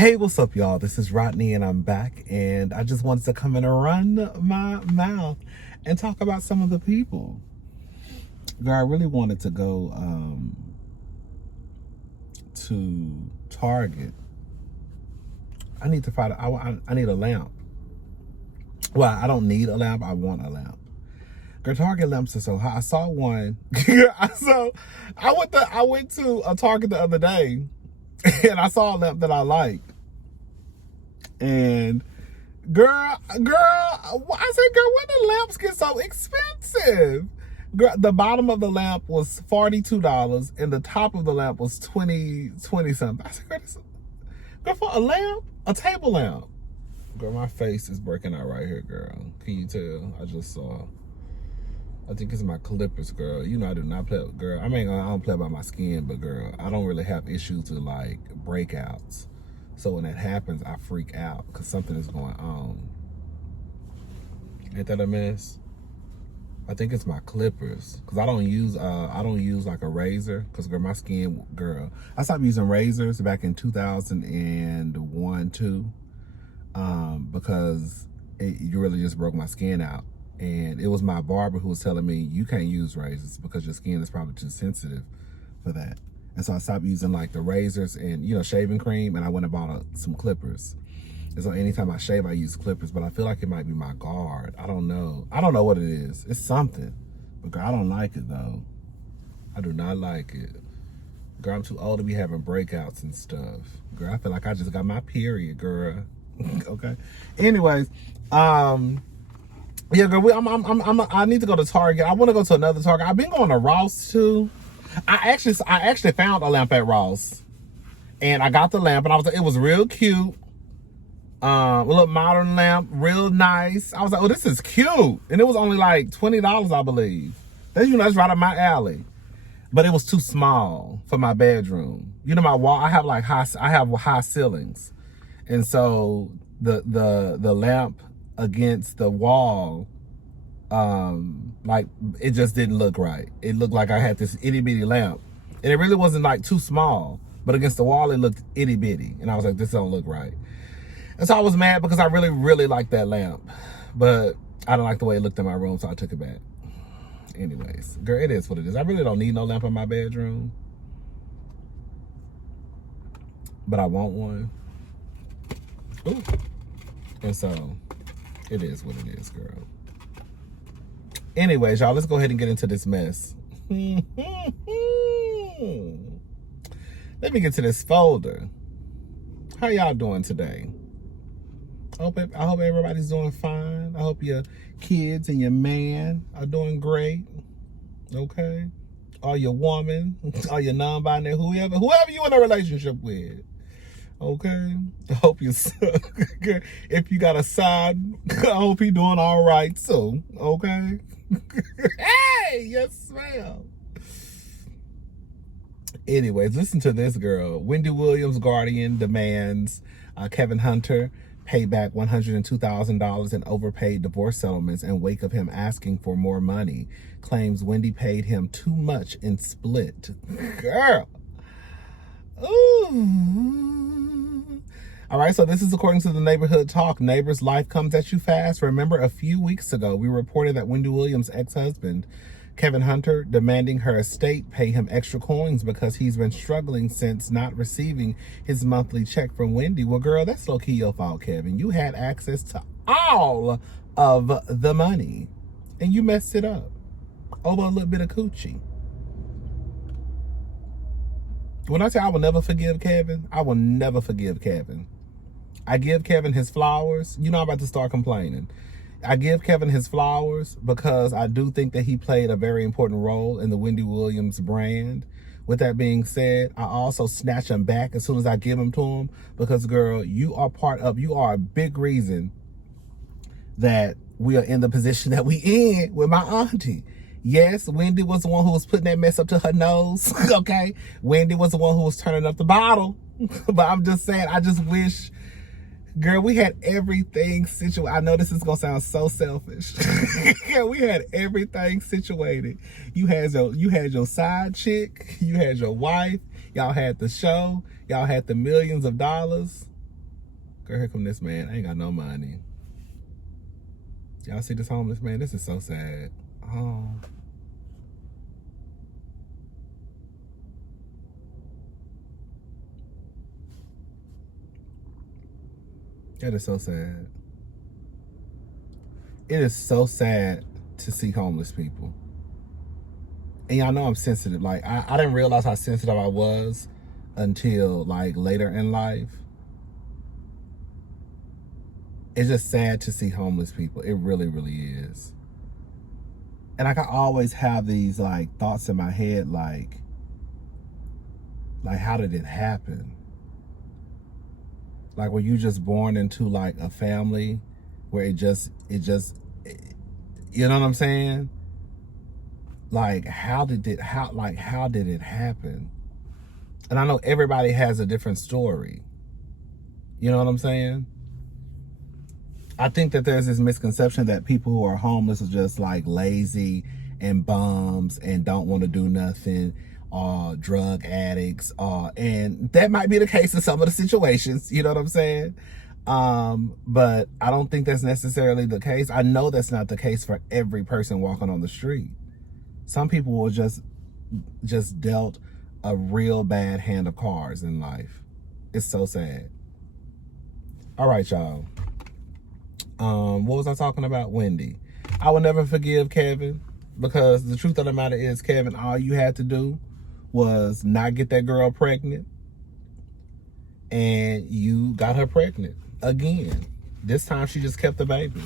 Hey, what's up, y'all? This is Rodney, and I'm back, and I just wanted to come in and run my mouth and talk about some of the people. Girl, I really wanted to go to Target. I need to find. I need a lamp. Well, I don't need a lamp. I want a lamp. Girl, Target lamps are so high. I saw one. I went to a Target the other day, and I saw a lamp that I like. And girl, I said, girl, when the lamps get so expensive? Girl, the bottom of the lamp was $42, and the top of the lamp was 20 something. I said, girl, for a lamp, a table lamp. Girl, my face is breaking out right here, girl. Can you tell? I just saw. I think it's my clippers, girl. You know I do not play, girl. I don't play about my skin, but girl, I don't really have issues with like breakouts. So when that happens, I freak out because something is going on. Ain't that a mess? I think it's my clippers because I don't use like a razor because girl, my skin, girl. I stopped using razors back in 2001, 2, because it really just broke my skin out. And it was my barber who was telling me, you can't use razors because your skin is probably too sensitive for that. And so I stopped using like the razors and, you know, shaving cream, and I went and bought some clippers. And so anytime I shave, I use clippers, but I feel like it might be my guard. I don't know. I don't know what it is. It's something. But girl, I don't like it though. I do not like it. Girl, I'm too old to be having breakouts and stuff. Girl, I feel like I just got my period, girl. Okay. Anyways, yeah, girl, I need to go to Target. I want to go to another Target. I've been going to Ross too. I actually found a lamp at Ross, and I got the lamp, and it was real cute. A little modern lamp, real nice. I was like, oh, this is cute, and it was only like $20, I believe. That's right up my alley, but it was too small for my bedroom. You know, my wall. I have high ceilings, and so the lamp against the wall, like it just didn't look right. It looked like I had this itty bitty lamp, and it really wasn't like too small, but against the wall it looked itty bitty, and I was like, this don't look right. And so I was mad because I really liked that lamp, but I don't like the way it looked in my room, so I took it back. Anyways, girl, it is what it is. I really don't need no lamp in my bedroom, but I want one. Ooh. And so it is what it is, girl. Anyways, y'all, let's go ahead and get into this mess. Let me get to this folder. How y'all doing today? I hope everybody's doing fine. I hope your kids and your man are doing great. Okay? Or your woman, or your non-binary, whoever you in a relationship with. Okay? I hope you suck. If you got a side, I hope he doing all right too. Okay? Hey, yes, ma'am. Anyways, listen to this, girl. Wendy Williams' guardian demands Kevin Hunter pay back $102,000 in overpaid divorce settlements in wake of him asking for more money. Claims Wendy paid him too much in split. Girl. Ooh. All right, so this is according to the Neighborhood Talk. Neighbor's life comes at you fast. Remember, a few weeks ago, we reported that Wendy Williams' ex-husband, Kevin Hunter, demanding her estate pay him extra coins because he's been struggling since not receiving his monthly check from Wendy. Well, girl, that's low-key your fault, Kevin. You had access to all of the money, and you messed it up over a little bit of coochie. When I say I will never forgive Kevin, I will never forgive Kevin. I give Kevin his flowers. You know I'm about to start complaining. I give Kevin his flowers because I do think that he played a very important role in the Wendy Williams brand. With that being said, I also snatch him back as soon as I give him to him because, girl, you are a big reason that we are in the position that we in with my auntie. Yes, Wendy was the one who was putting that mess up to her nose, okay? Wendy was the one who was turning up the bottle. But I'm just saying, I just wish, girl, we had everything situated. I know this is going to sound so selfish. Yeah, we had everything situated. You had your side chick. You had your wife. Y'all had the show. Y'all had the millions of dollars. Girl, here come this man. I ain't got no money. Y'all see this homeless man? This is so sad. Oh. That is so sad. It is so sad to see homeless people. And y'all know I'm sensitive. Like, I didn't realize how sensitive I was until, like, later in life. It's just sad to see homeless people. It really, really is. And like, I always have these, like, thoughts in my head, like, how did it happen? Like, were you just born into, like, a family where it just, you know what I'm saying? Like, how did it happen? And I know everybody has a different story. You know what I'm saying? I think that there's this misconception that people who are homeless are just like lazy and bums and don't want to do nothing, or drug addicts, and that might be the case in some of the situations, you know what I'm saying? But I don't think that's necessarily the case. I know that's not the case for every person walking on the street. Some people will just dealt a real bad hand of cards in life. It's so sad. All right, y'all. What was I talking about? Wendy. I will never forgive Kevin, because the truth of the matter is, Kevin, all you had to do was not get that girl pregnant, and you got her pregnant again. This time she just kept the baby.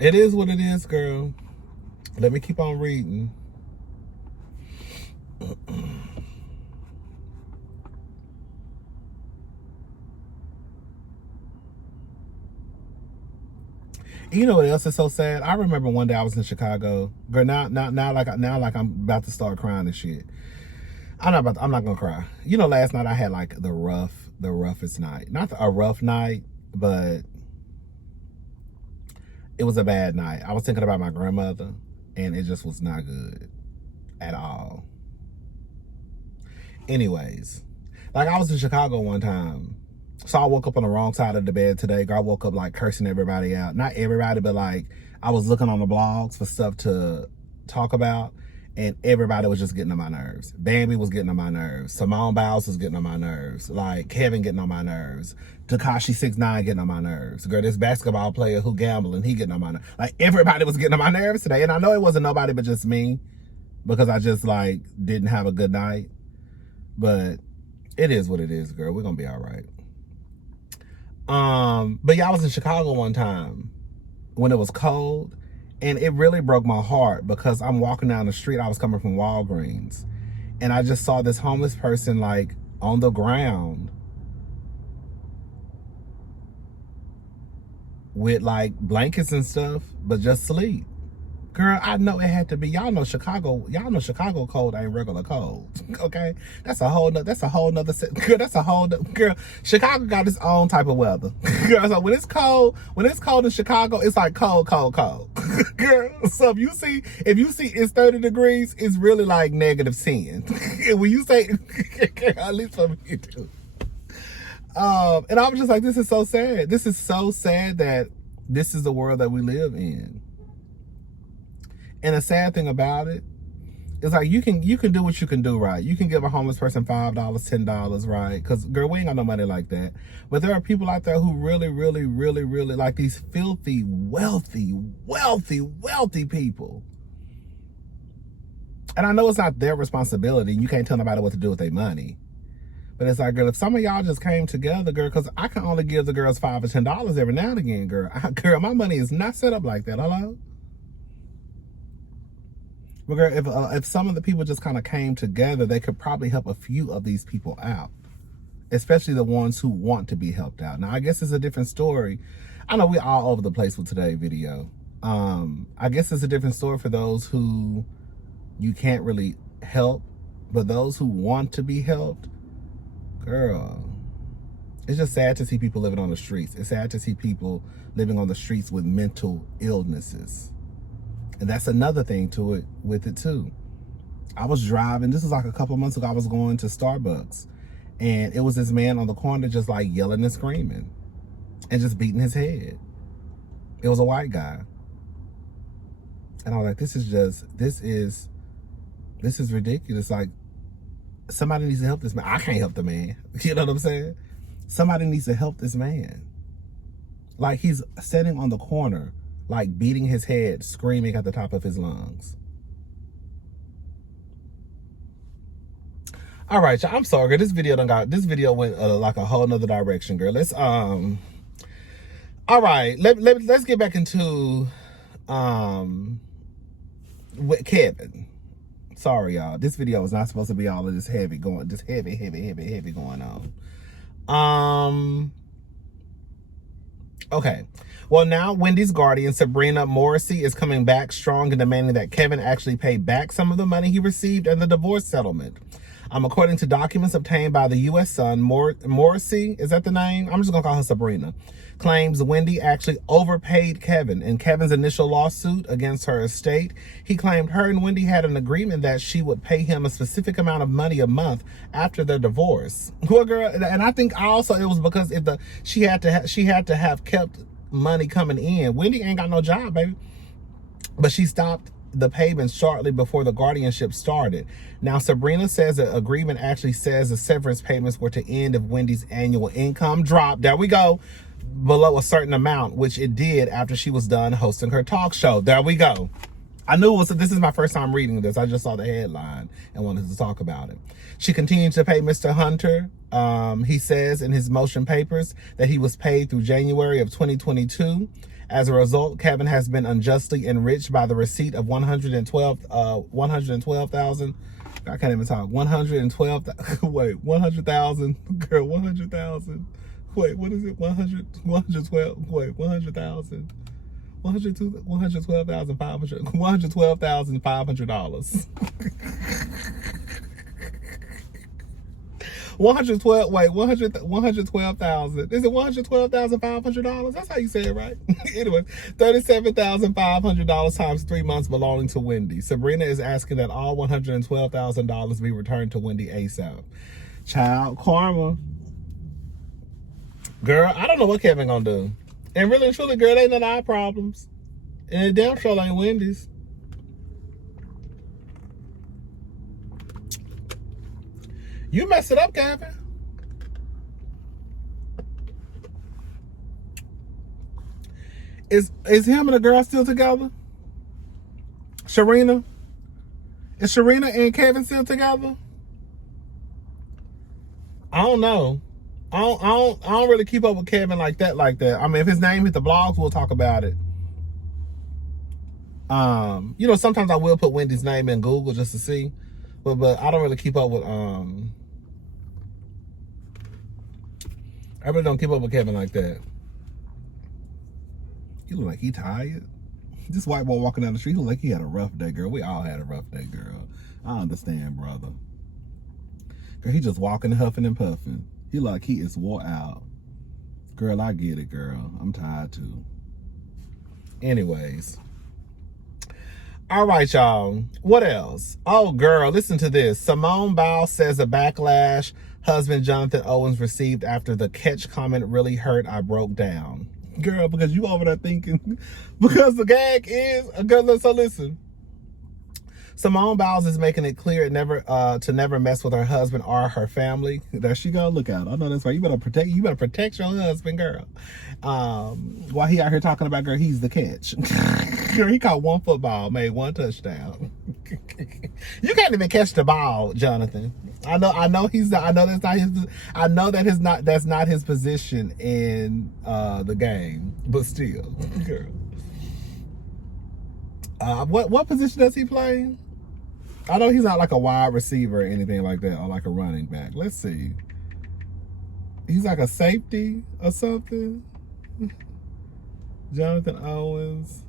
It is what it is, girl. Let me keep on reading. You know what else is so sad? I remember one day I was in Chicago. Girl, now like I'm about to start crying and shit. I'm not gonna cry. You know, last night I had like the roughest night. Not a rough night, but it was a bad night. I was thinking about my grandmother, and it just was not good at all. Anyways, like, I was in Chicago one time. So I woke up on the wrong side of the bed today. I woke up like cursing everybody out. Not everybody, but like, I was looking on the blogs for stuff to talk about, and everybody was just getting on my nerves. Bambi was getting on my nerves. Simone Biles was getting on my nerves. Like, Kevin getting on my nerves. Tekashi 6ix9ine getting on my nerves. Girl, this basketball player who gambling, he getting on my nerves. Like, everybody was getting on my nerves today. And I know it wasn't nobody but just me, because I just like didn't have a good night. But it is what it is, girl. We're gonna be all right. But yeah, I was in Chicago one time when it was cold, and it really broke my heart, because I'm walking down the street. I was coming from Walgreens, and I just saw this homeless person like on the ground with like blankets and stuff, but just sleep. Girl, I know it had to be. Y'all know Chicago cold ain't regular cold. Okay? That's a whole nother girl, that's a whole nother, girl, Chicago got its own type of weather. Girl, so when it's cold in Chicago, it's like cold. Girl, so if you see it's 30 degrees, it's really like -10. And when you say, at least for me too. And I was just like, this is so sad. This is so sad that this is the world that we live in. And the sad thing about it is, like, you can do what you can do, right? You can give a homeless person $5, $10, right? Because, girl, we ain't got no money like that. But there are people out there who really, really, really, really, like, these filthy, wealthy people. And I know it's not their responsibility. You can't tell nobody what to do with their money. But it's like, girl, if some of y'all just came together, girl, because I can only give the girls $5 or $10 every now and again, girl. Girl, my money is not set up like that. Hello? But girl, if some of the people just kind of came together, they could probably help a few of these people out, especially the ones who want to be helped out. Now, I guess it's a different story. I know we're all over the place with today's video. I guess it's a different story for those who you can't really help, but those who want to be helped, girl, It's just sad to see people living on the streets. It's sad to see people living on the streets with mental illnesses. And that's another thing to it with it too. I was driving, this was like a couple months ago, I was going to Starbucks, and it was this man on the corner just like yelling and screaming and just beating his head. It was a white guy. And I was like, this is ridiculous. Like, somebody needs to help this man. I can't help the man. You know what I'm saying? Somebody needs to help this man. Like, he's sitting on the corner, like beating his head, screaming at the top of his lungs. All right, y'all. I'm sorry, girl. This video went like a whole nother direction, girl. Let's all right. Let's get back into with Kevin. Sorry, y'all. This video was not supposed to be all of this heavy going on. Okay. Well, now Wendy's guardian, Sabrina Morrissey, is coming back strong and demanding that Kevin actually pay back some of the money he received in the divorce settlement. According to documents obtained by the U.S. Sun, Morrissey, is that the name? I'm just going to call her Sabrina, claims Wendy actually overpaid Kevin. In Kevin's initial lawsuit against her estate, he claimed her and Wendy had an agreement that she would pay him a specific amount of money a month after their divorce. Well, girl, and I think also it was because she had to have kept money coming in. Wendy ain't got no job, baby. But she stopped the payments shortly before the guardianship started. Now, Sabrina says the agreement actually says the severance payments were to end if Wendy's annual income dropped, there we go, below a certain amount, which it did after she was done hosting her talk show. There we go. I knew this is my first time reading this. I just saw the headline and wanted to talk about it. She continued to pay Mr. Hunter. He says in his motion papers that he was paid through January of 2022. As a result, Kevin has been unjustly enriched by the receipt of 112,000. I can't even talk. 112. Wait, 100,000. Girl, 100,000. Wait, what is it? 112. Wait, 100,000. $112,500. 112,000. Is it $112,500? That's how you say it, right? Anyway, $37,500 times 3 months belonging to Wendy. Sabrina is asking that all $112,000 be returned to Wendy ASAP. Child karma. Girl, I don't know what Kevin gonna do. And really and truly, girl, they ain't none of our problems. And it damn sure ain't Wendy's. You messed it up, Kevin. Is him and the girl still together? Sharina? Is Sharina and Kevin still together? I don't know. I don't really keep up with Kevin like that. I mean, if his name hit the blogs, we'll talk about it. You know, sometimes I will put Wendy's name in Google just to see. But I don't really keep up with I really don't keep up with Kevin like that. He look like he tired. This white boy walking down the street, he look like he had a rough day, girl. We all had a rough day, girl. I understand, brother. Girl, he just walking, huffing and puffing. He like he is wore out. Girl, I get it, girl. I'm tired too. Anyways. All right, y'all. What else? Oh, girl, listen to this. Simone Biles says the backlash husband Jonathan Owens received after the catch comment really hurt. I broke down. Girl, because you over there thinking, because the gag is, girl, so listen. Simone Biles is making it clear to never mess with her husband or her family. There she go. Look out. I know that's right. You better protect your husband, girl. While he out here talking about, girl, he's the catch. Girl, he caught one football, made one touchdown. You can't even catch the ball, Jonathan. I know that's not his position in the game, but still, girl. What position does he play? I know he's not like a wide receiver or anything like that, or like a running back. Let's see. He's like a safety or something. Jonathan Owens.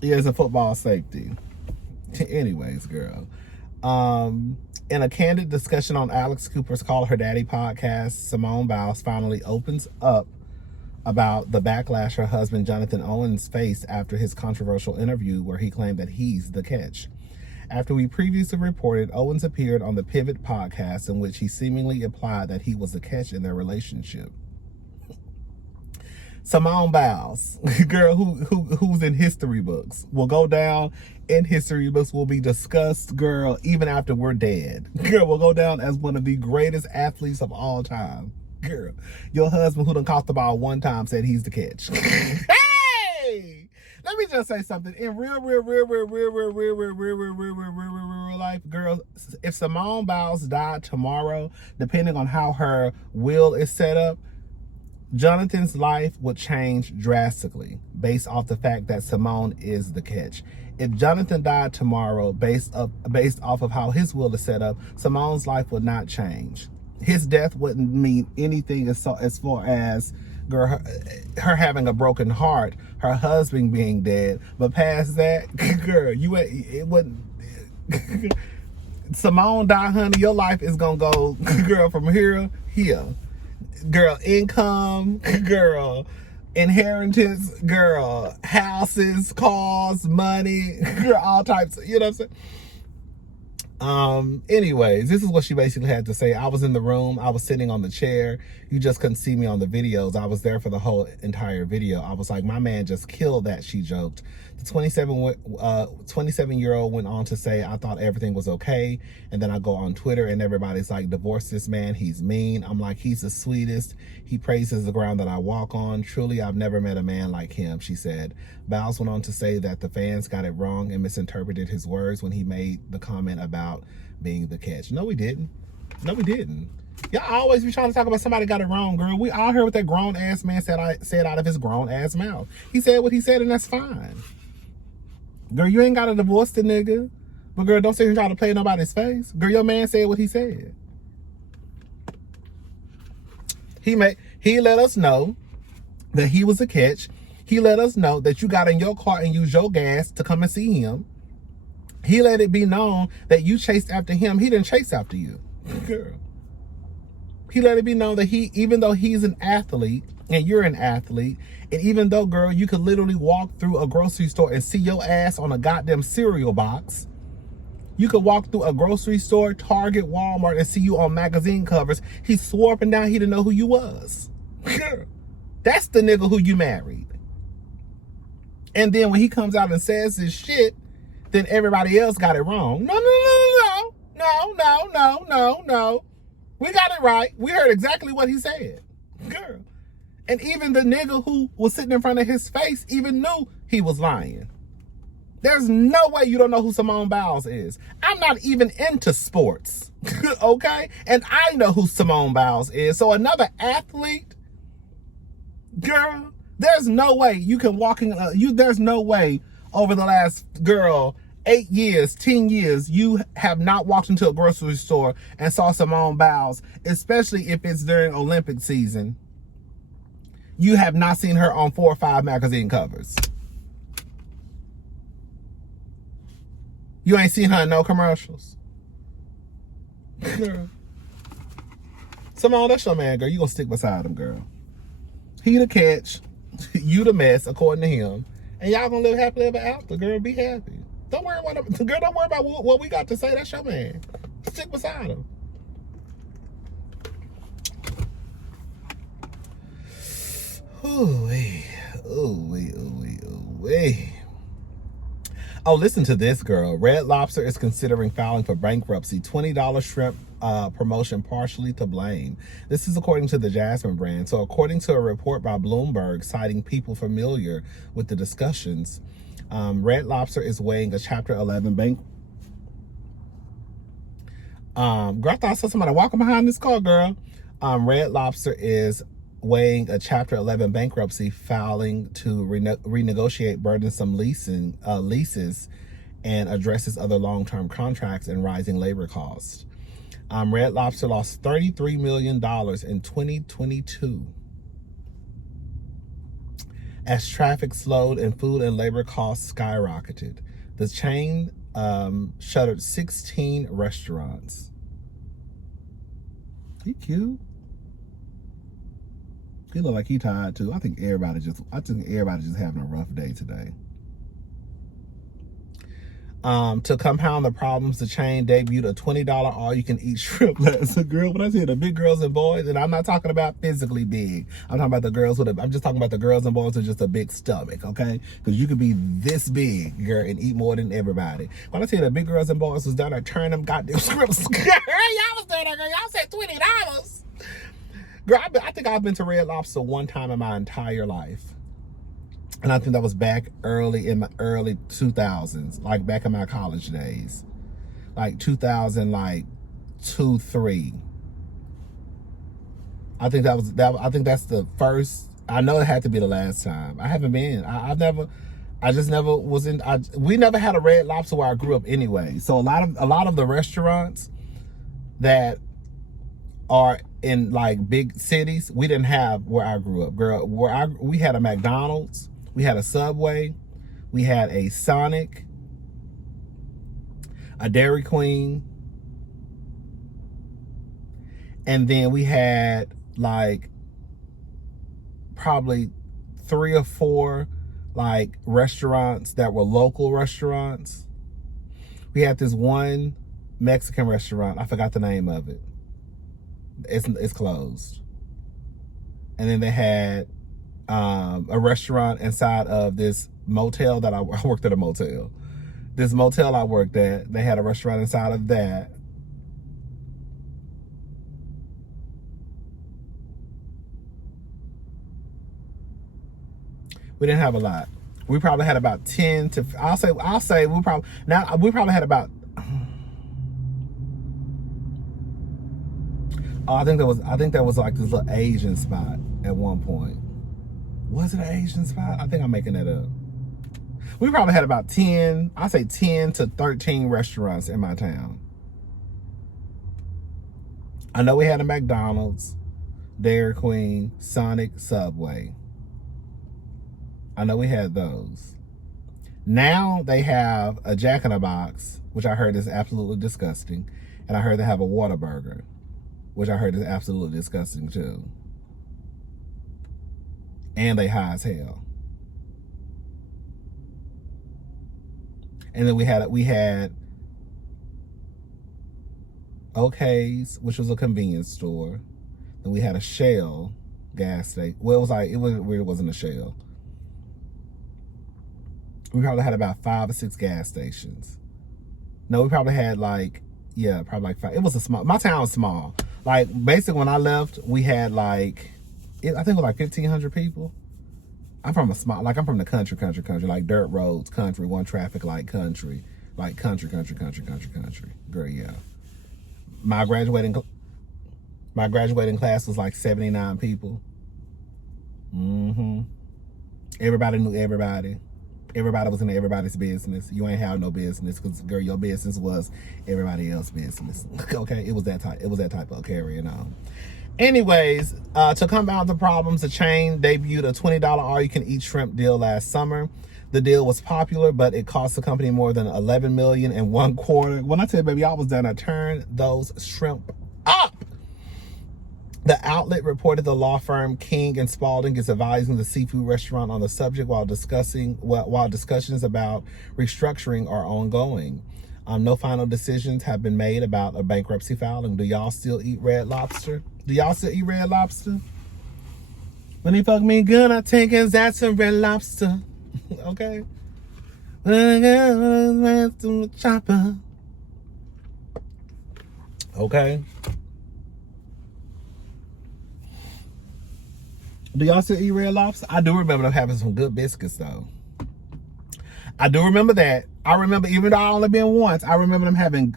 Yeah, it's a football safety. Anyways, girl. In a candid discussion on Alex Cooper's Call Her Daddy podcast, Simone Biles finally opens up about the backlash her husband Jonathan Owens faced after his controversial interview where he claimed that he's the catch. After we previously reported, Owens appeared on the Pivot podcast in which he seemingly implied that he was the catch in their relationship. Simone Biles, girl who's in history books, will go down in history books, will be discussed, girl, even after we're dead. Girl, will go down as one of the greatest athletes of all time. Girl, your husband who done caught the ball one time said he's the catch. Hey! Let me just say something. In real life, girl, if Simone Biles died tomorrow, depending on how her will is set up, Jonathan's life would change drastically based off the fact that Simone is the catch. If Jonathan died tomorrow based off of how his will is set up, Simone's life would not change. His death wouldn't mean anything as far as girl, her having a broken heart, her husband being dead. But past that, girl, it wouldn't. Simone die, honey, your life is gonna go, girl, from here. Girl, income, girl, inheritance, girl, houses, cars, money, girl, all types, you know what I'm saying? Anyways, this is what she basically had to say. I was in the room, I was sitting on the chair. You just couldn't see me on the videos. I was there for the whole entire video. I was like, my man just killed that, she joked. The 27-year-old went on to say, I thought everything was okay. And then I go on Twitter and everybody's like, divorce this man, he's mean. I'm like, he's the sweetest. He praises the ground that I walk on. Truly, I've never met a man like him, she said. Biles went on to say that the fans got it wrong and misinterpreted his words when he made the comment about being the catch. No, we didn't. No, we didn't. Y'all always be trying to talk about somebody got it wrong, girl. We all heard what that grown-ass man said out of his grown-ass mouth. He said what he said, and that's fine. Girl, you ain't got to divorce the nigga. But, girl, don't sit here and try to play in nobody's face. Girl, your man said what he said. He let us know that he was a catch. He let us know that you got in your car and used your gas to come and see him. He let it be known that you chased after him. He didn't chase after you. Girl. He let it be known that even though he's an athlete and you're an athlete, and even though, girl, you could literally walk through a grocery store and see your ass on a goddamn cereal box. You could walk through a grocery store, Target, Walmart, and see you on magazine covers. He swore up and down he didn't know who you was. Girl, that's the nigga who you married. And then when he comes out and says this shit, then everybody else got it wrong. No. We got it right. We heard exactly what he said. Girl. And even the nigga who was sitting in front of his face even knew he was lying. There's no way you don't know who Simone Biles is. I'm not even into sports. Okay? And I know who Simone Biles is. So another athlete, girl, there's no way you can walk in, there's no way over the last, girl, 8 years, 10 years, you have not walked into a grocery store and saw Simone Biles, especially if it's during Olympic season. You have not seen her on 4 or 5 magazine covers. You ain't seen her in no commercials. Girl. Simone, that's your man, girl. You gonna stick beside him, girl. He the catch, you the mess, according to him. And y'all gonna live happily ever after, girl. Be happy. Don't worry about what we got to say. That's your man. Stick beside him. Ooh-wee. Oh, listen to this, girl. Red Lobster is considering filing for bankruptcy. $20 shrimp promotion partially to blame. This is according to the Jasmine brand. So according to a report by Bloomberg citing people familiar with the discussions, Red Lobster is weighing a Chapter 11 bank. Girl, I thought I saw somebody walking behind this car, girl. Red Lobster is weighing a Chapter 11 bankruptcy filing to renegotiate burdensome leases and addresses other long-term contracts and rising labor costs. Red Lobster lost $33 million in 2022 as traffic slowed and food and labor costs skyrocketed. The chain shuttered 16 restaurants. He cute. He look like he tired too. I think everybody just having a rough day today. To compound the problems, the chain debuted a $20 all-you-can-eat shrimp last. Girl, when I say the big girls and boys, and I'm not talking about physically big. I'm talking about the girls I'm just talking about the girls and boys with just a big stomach, okay? Because you could be this big, girl, and eat more than everybody. When I say the big girls and boys was down there turning them goddamn shrimps, girl, y'all was down there, girl. Y'all said $20. Girl, I think I've been to Red Lobster one time in my entire life. And I think that was back in my early 2000s, like back in my college days, like 2000, like 2-3. I think I think that's the first. I know it had to be the last time. I haven't been. I just never was in. We never had a Red Lobster where I grew up anyway. So a lot of the restaurants that are in like big cities, we didn't have where I grew up. Girl, we had a McDonald's. We had a Subway, we had a Sonic, a Dairy Queen, and then we had like probably 3 or 4 like restaurants that were local restaurants. We had this one Mexican restaurant, I forgot the name of it. It's closed. And then they had a restaurant inside of this motel that I worked at a motel. This motel I worked at, they had a restaurant inside of that. We didn't have a lot. We probably had about 10 to, I'll say we probably had about, I think that was like this little Asian spot at one point. Was it an Asian spot? I think I'm making that up. We probably had about 10, I'd say 10 to 13 restaurants in my town. I know we had a McDonald's, Dairy Queen, Sonic, Subway. I know we had those. Now they have a Jack in the Box, which I heard is absolutely disgusting. And I heard they have a Whataburger, which I heard is absolutely disgusting too. And they high as hell. And then we had OK's, which was a convenience store. Then we had a Shell gas station. Well, it wasn't a Shell. We probably had about 5 or 6 gas stations. No, we probably had probably like 5. It was my town was small. Like basically when I left, we had I think it was like 1,500 people. I'm from the country, like dirt roads, country, one traffic light country, like country. Girl, yeah. My graduating class was like 79 people. Everybody knew everybody. Everybody was in everybody's business. You ain't have no business because, girl, your business was everybody else's business. Okay, it was that type of carrying on. Anyways, to compound the problems, the chain debuted a $20 all-you-can-eat shrimp deal last summer. The deal was popular, but it cost the company more than $11 million in 1 quarter. When I tell you, baby, I was done. I turned those shrimp up. The outlet reported the law firm King and Spalding is advising the seafood restaurant on the subject while discussions about restructuring are ongoing. No final decisions have been made about a bankruptcy filing. Do y'all still eat Red Lobster? Do y'all still eat Red Lobster? When he fuck me good, I think that's some Red Lobster. Okay. Okay. Do y'all still eat Red Lobster? I do remember them having some good biscuits though. I do remember that. I remember, even though I only been once, I remember them having,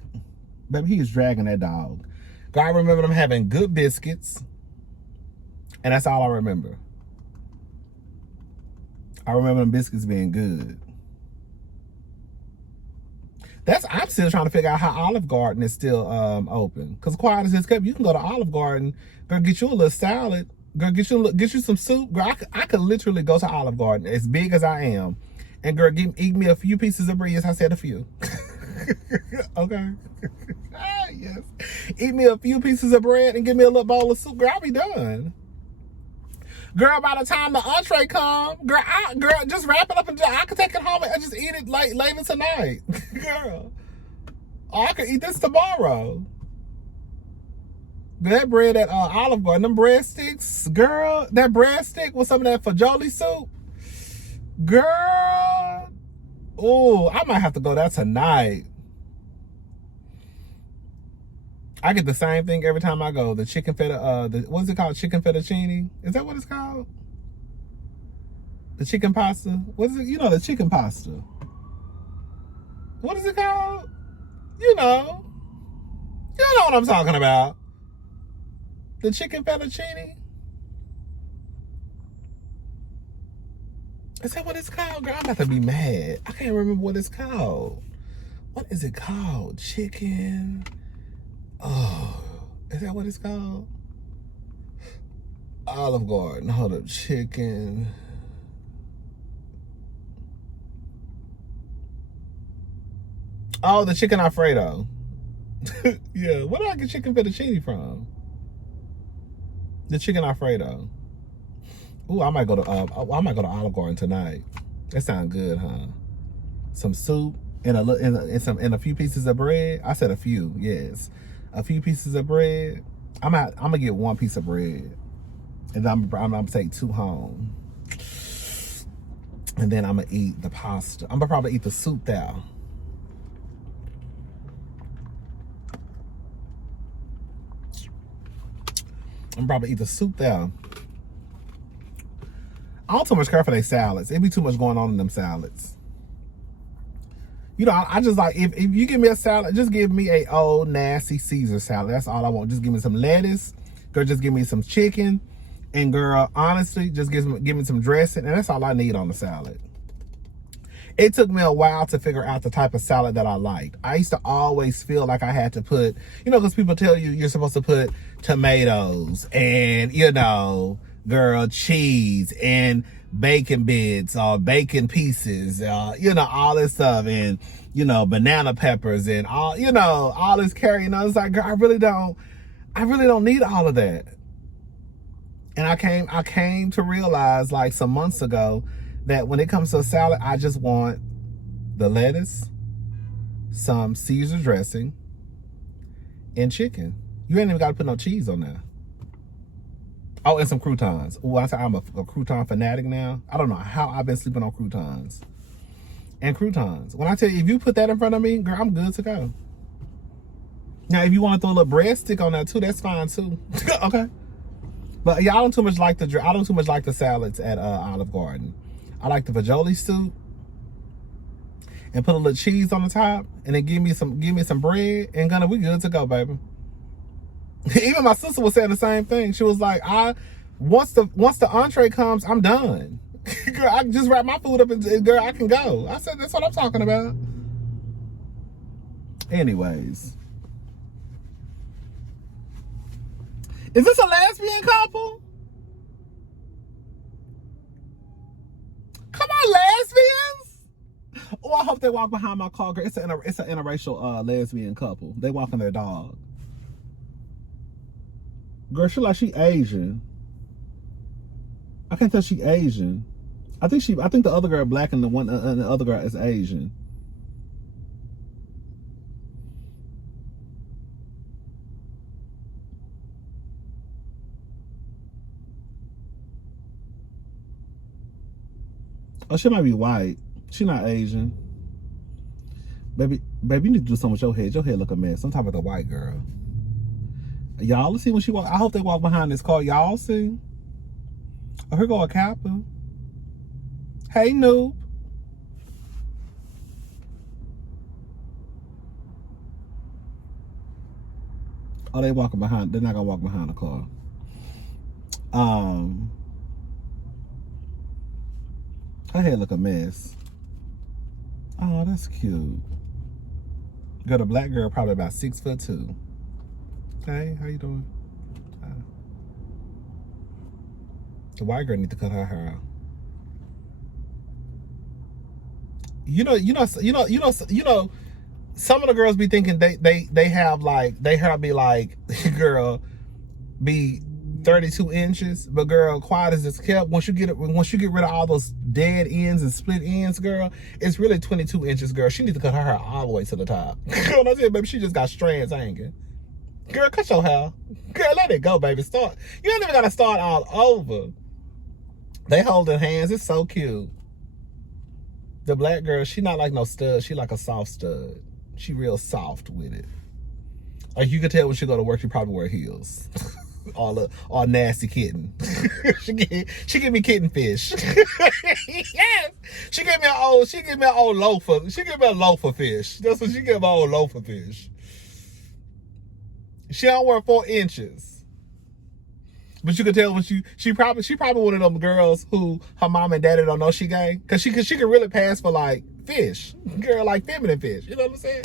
baby, he was dragging that dog. I remember them having good biscuits. And that's all I remember. I remember them biscuits being good. I'm still trying to figure out how Olive Garden is still open. Because quiet as it's kept, you can go to Olive Garden, girl, get you a little salad, girl, get you some soup. Girl, I could literally go to Olive Garden, as big as I am, and girl, eat me a few pieces of bread. Yes, I said a few. Okay. Yes. Eat me a few pieces of bread and give me a little bowl of soup. Girl, I'll be done. Girl, by the time the entree come, girl, just wrap it up and I can take it home and just eat it later tonight. Girl. Oh, I could eat this tomorrow. That bread at Olive Garden, them breadsticks, girl, that breadstick with some of that fajoli soup. Girl. Oh, I might have to go there tonight. I get the same thing every time I go. The chicken feta, what's it called? Chicken fettuccine? Is that what it's called? The chicken pasta? What is it? You know, the chicken pasta. What is it called? You know what I'm talking about. The chicken fettuccine? Is that what it's called? Girl, I'm about to be mad. I can't remember what it's called. What is it called? Chicken... Oh, is that what it's called? Olive Garden. Hold up. Chicken. Oh, the chicken Alfredo. Yeah. Where do I get chicken fettuccine from? The chicken Alfredo. Ooh, I might go to Olive Garden tonight. That sounds good, huh? Some soup and a few pieces of bread. I said a few. Yes. A few pieces of bread. I'm gonna get one piece of bread, and then I'm gonna take 2 home, and then I'm gonna eat the pasta. I'm gonna probably eat the soup there. I'm probably eat the soup there. I don't too much care for their salads. It be too much going on in them salads. You know, I just like, if you give me a salad, just give me a old nasty Caesar salad. That's all I want. Just give me some lettuce. Girl, just give me some chicken. And girl, honestly, just give me some dressing. And that's all I need on the salad. It took me a while to figure out the type of salad that I liked. I used to always feel like I had to put, because people tell you you're supposed to put tomatoes and, girl, cheese and bacon bits or bacon pieces, all this stuff, and banana peppers and all this carry. And I was like, girl, I really don't need all of that. And I came to realize like some months ago that when it comes to a salad, I just want the lettuce, some Caesar dressing, and chicken. You ain't even got to put no cheese on there. Oh, and some croutons. Oh, I'm a crouton fanatic now. I don't know how I've been sleeping on croutons. And croutons. When I tell you, if you put that in front of me, girl, I'm good to go. Now, if you want to throw a little breadstick on that too, that's fine too. Okay. But yeah, I don't too much like the salads at Olive Garden. I like the fajoli soup and put a little cheese on the top, and then give me some bread, and we good to go, baby. Even my sister was saying the same thing. She was like, once the entree comes, I'm done. Girl, I can just wrap my food up and girl, I can go. I said, that's what I'm talking about. Anyways. Is this a lesbian couple? Come on, lesbians. Oh, I hope they walk behind my car. Girl, it's an interracial lesbian couple. They walking their dog. Girl, she Asian. I can't tell she Asian. I think the other girl black and the other girl is Asian. Oh, she might be white. She not Asian. Baby, you need to do something with your head. Your head look a mess. Some type of the white girl. Y'all, let's see when she walk. I hope they walk behind this car. Y'all see? Oh, here go a Kappa. Hey, noob. Oh, they walking behind. They're not gonna walk behind the car. Her hair look a mess. Oh, that's cute. Girl, the black girl probably about 6'2". Hey, how you doing? The white girl need to cut her hair out. You know, some of the girls be thinking they have like, they have be like, girl, be 32 inches, but girl, quiet as it's kept. Once you get rid of all those dead ends and split ends, girl, it's really 22 inches, girl. She need to cut her hair all the way to the top. Girl, I said, baby, she just got strands hanging. Girl, cut your hair. Girl, let it go, baby. Start. You ain't even gotta start all over. They holding hands. It's so cute. The black girl, she not like no stud. She like a soft stud. She real soft with it. Like, you can tell when she go to work, she probably wear heels. all nasty kitten. she give me kitten fish. Yes. She give me an old loafer. She give me a loafer fish. That's what she give me, old loafer fish. She don't wear 4 inches. But you can tell when she probably one of them girls who her mom and daddy don't know she gay. Cause she can really pass for like fish. Girl, like feminine fish. You know what I'm saying?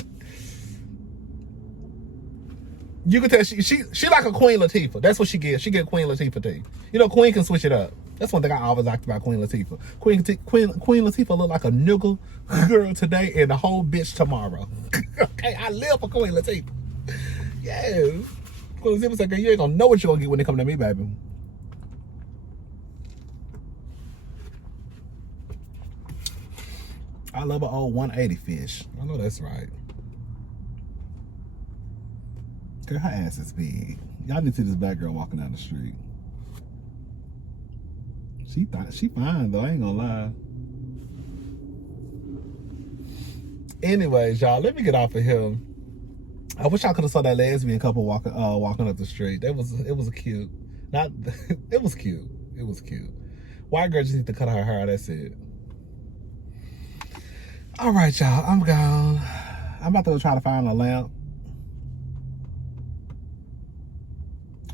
You can tell she like a Queen Latifah. That's what she gives. She get Queen Latifah teeth. You know, Queen can switch it up. That's one thing I always liked about Queen Latifah. Queen Latifah look like a nigga girl today and a whole bitch tomorrow. Okay, I live for Queen Latifah. Yes. Queen Latifah said, girl, you ain't gonna know what you're gonna get when they come to me, baby. I love an old 180 fish. I know that's right. Girl, her ass is big. Y'all need to see this black girl walking down the street. She fine though, I ain't gonna lie. Anyways, y'all, let me get off of here. I wish I could have saw that lesbian couple walking up the street. It was cute. It was cute. It was cute. White girl just need to cut her hair, that's it. All right, y'all, I'm gone. I'm about to go try to find a lamp.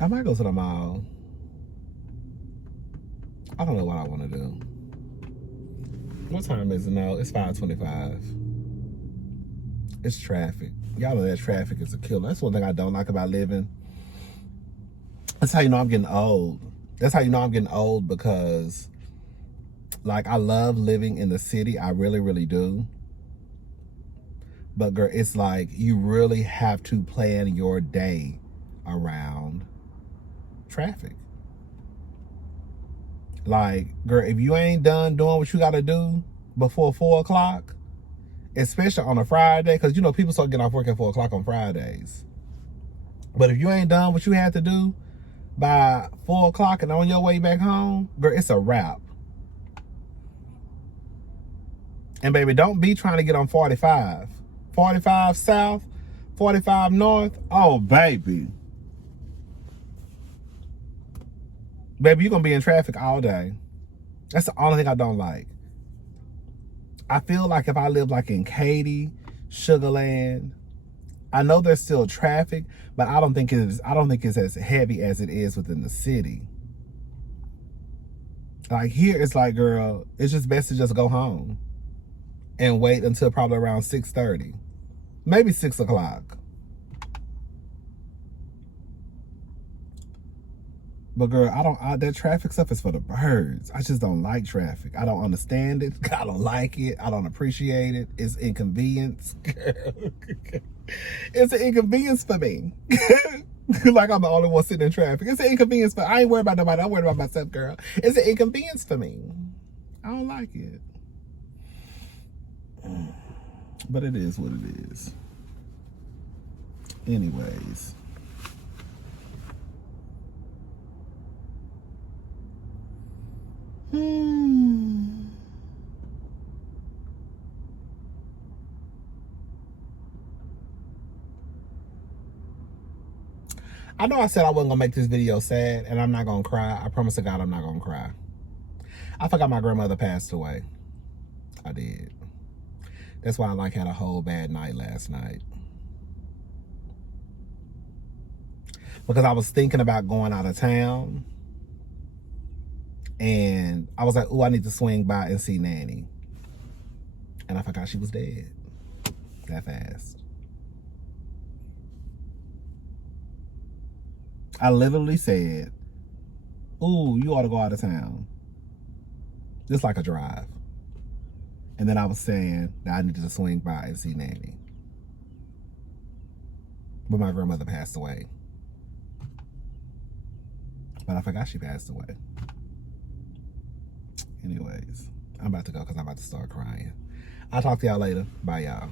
I might go to the mall. I don't know what I want to do. What time is it now? It's 5:25. It's traffic. Y'all know that traffic is a killer. That's one thing I don't like about living. That's how you know I'm getting old. That's how you know I'm getting old, because like, I love living in the city. I really, really do. But girl, it's like you really have to plan your day around traffic. Like, girl, if you ain't done doing what you gotta do before 4 o'clock, especially on a Friday, because you know people start getting off work at 4 o'clock on Fridays. But if you ain't done what you had to do by 4 o'clock and on your way back home, girl, it's a wrap. And baby, don't be trying to get on 45. 45 south, 45 north. Oh, baby. Baby, you're going to be in traffic all day. That's the only thing I don't like. I feel like if I live like in Katy, Sugarland, I know there's still traffic, but I don't think it's as heavy as it is within the city. Like here, it's like, girl, it's just best to just go home and wait until probably around 6:30, maybe 6 o'clock. But girl, that traffic stuff is for the birds. I just don't like traffic. I don't understand it. I don't like it. I don't appreciate it. It's inconvenience. It's an inconvenience for me. Like I'm the only one sitting in traffic. It's an inconvenience for, I ain't worried about nobody. I'm worried about myself, girl. It's an inconvenience for me. I don't like it. But it is what it is. Anyways. I know I said I wasn't gonna make this video sad, and I'm not gonna cry. I promise to God I'm not gonna cry. I forgot my grandmother passed away. I did. That's why I had a whole bad night last night. Because I was thinking about going out of town. And I was like, oh, I need to swing by and see Nanny. And I forgot she was dead that fast. I literally said, ooh, you ought to go out of town. Just like a drive. And then I was saying that I needed to swing by and see Nanny. But my grandmother passed away. But I forgot she passed away. Anyways, I'm about to go because I'm about to start crying. I'll talk to y'all later. Bye, y'all.